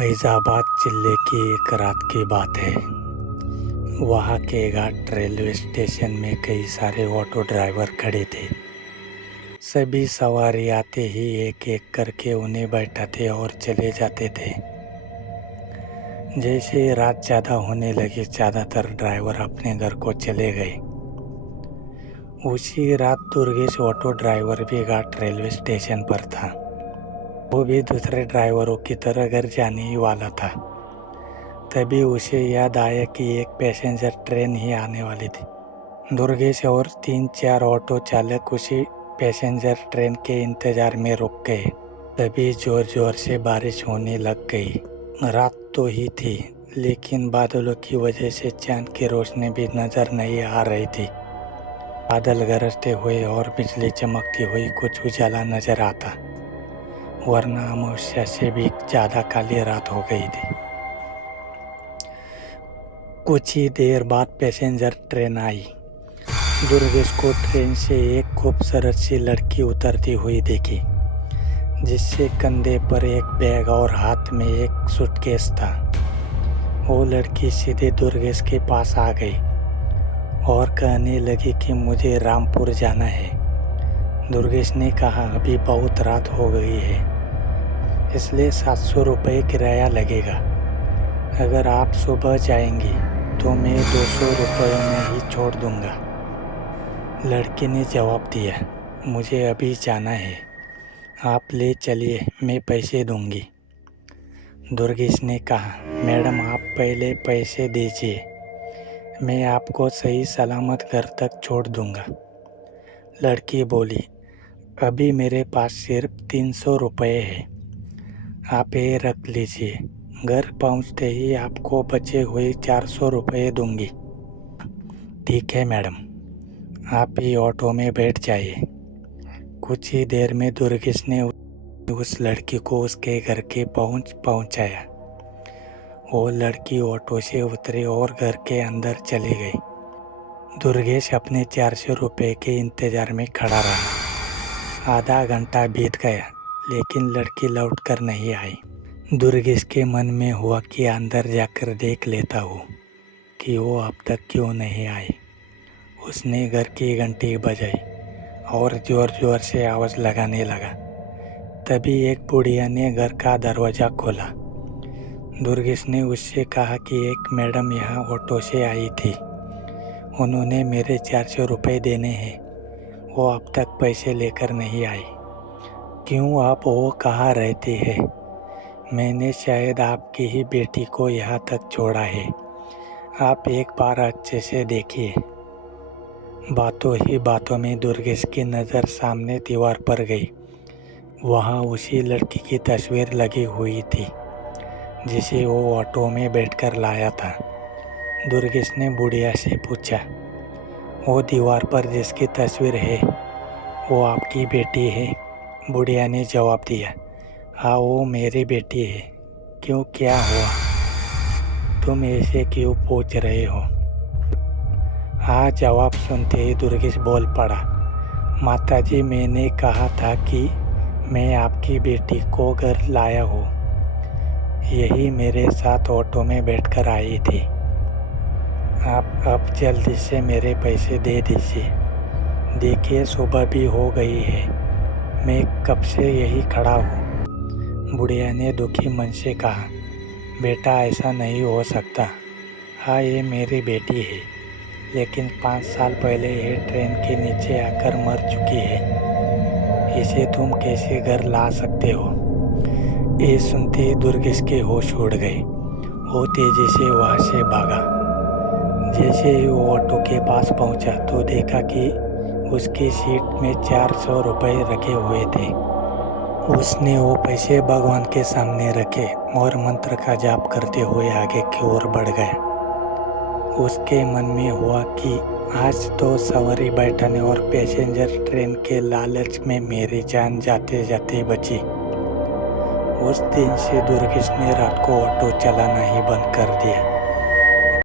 फैज़ाबाद जिले की एक रात की बात है। वहाँ के घाट रेलवे स्टेशन में कई सारे ऑटो ड्राइवर खड़े थे। सभी सवारी आते ही एक एक करके उन्हें बैठाते और चले जाते थे। जैसे ही रात ज़्यादा होने लगी, ज़्यादातर ड्राइवर अपने घर को चले गए। उसी रात दुर्गेश ऑटो ड्राइवर भी घाट रेलवे स्टेशन पर था। वो भी दूसरे ड्राइवरों की तरह घर जाने ही वाला था। तभी उसे याद आया कि एक पैसेंजर ट्रेन ही आने वाली थी। दुर्गेश और 3-4 ऑटो चालक उसी पैसेंजर ट्रेन के इंतज़ार में रुक गए। तभी ज़ोर ज़ोर से बारिश होने लग गई। रात तो ही थी, लेकिन बादलों की वजह से चांद की रोशनी भी नज़र नहीं आ रही थी। बादल गरजते हुए और बिजली चमकती हुई कुछ उजाला नज़र आता, वरना अमावस्या से भी ज़्यादा काली रात हो गई थी। कुछ ही देर बाद पैसेंजर ट्रेन आई। दुर्गेश को ट्रेन से एक खूबसूरत सी लड़की उतरती हुई देखी, जिससे कंधे पर एक बैग और हाथ में एक सूटकेस था। वो लड़की सीधे दुर्गेश के पास आ गई और कहने लगी कि मुझे रामपुर जाना है। दुर्गेश ने कहा, अभी बहुत रात हो गई है, इसलिए 700 रुपये किराया लगेगा। अगर आप सुबह जाएंगी तो मैं 200 रुपये में ही छोड़ दूंगा। लड़की ने जवाब दिया, मुझे अभी जाना है, आप ले चलिए, मैं पैसे दूंगी। दुर्गेश ने कहा, मैडम आप पहले पैसे दीजिए, मैं आपको सही सलामत घर तक छोड़ दूंगा। लड़की बोली, अभी मेरे पास सिर्फ 300 रुपये है, आप ये रख लीजिए, घर पहुंचते ही आपको बचे हुए 400 रुपये दूंगी। ठीक है मैडम, आप ही ऑटो में बैठ जाइए। कुछ ही देर में दुर्गेश ने उस लड़की को उसके घर के पहुंचाया। वो लड़की ऑटो से उतरी और घर के अंदर चली गई। दुर्गेश अपने 400 रुपये के इंतज़ार में खड़ा रहा। आधा घंटा बीत गया, लेकिन लड़की लौटकर नहीं आई। दुर्गेश के मन में हुआ कि अंदर जाकर देख लेता हूँ कि वो अब तक क्यों नहीं आई। उसने घर की घंटी बजाई और ज़ोर ज़ोर से आवाज़ लगाने लगा। तभी एक बुढ़िया ने घर का दरवाज़ा खोला। दुर्गेश ने उससे कहा कि एक मैडम यहाँ ऑटो से आई थी, उन्होंने मेरे 400 रुपये देने हैं, वो अब तक पैसे लेकर नहीं आई। क्यों, आप वो कहाँ रहती है? मैंने शायद आपकी ही बेटी को यहाँ तक छोड़ा है, आप एक बार अच्छे से देखिए। बातों ही बातों में दुर्गेश की नज़र सामने दीवार पर गई। वहाँ उसी लड़की की तस्वीर लगी हुई थी, जिसे वो ऑटो में बैठकर लाया था। दुर्गेश ने बुढ़िया से पूछा, वो दीवार पर जिसकी तस्वीर है, वो आपकी बेटी है? बुढ़िया ने जवाब दिया, हाँ वो मेरी बेटी है। क्यों, क्या हुआ? तुम ऐसे क्यों पूछ रहे हो? हाँ, जवाब सुनते ही दुर्गेश बोल पड़ा, माताजी मैंने कहा था कि मैं आपकी बेटी को घर लाया हूँ, यही मेरे साथ ऑटो में बैठकर आई थी। आप अब जल्दी से मेरे पैसे दे दीजिए। देखिए सुबह भी हो गई है, मैं कब से यही खड़ा हूँ। बुढ़िया ने दुखी मन से कहा, बेटा ऐसा नहीं हो सकता। हाँ ये मेरी बेटी है, लेकिन 5 साल पहले ये ट्रेन के नीचे आकर मर चुकी है, इसे तुम कैसे घर ला सकते हो? ये सुनते ही दुर्गेश के होश उड़ गए। वो तेजी से वहाँ से भागा। जैसे ही वो ऑटो के पास पहुँचा तो देखा कि उसकी सीट में 400 रुपये रखे हुए थे। उसने वो पैसे भगवान के सामने रखे और मंत्र का जाप करते हुए आगे की ओर बढ़ गया। उसके मन में हुआ कि आज तो सवारी बैठाने और पैसेंजर ट्रेन के लालच में मेरी जान जाते जाते बची। उस दिन से दुर्गेश ने रात को ऑटो चलाना ही बंद कर दिया।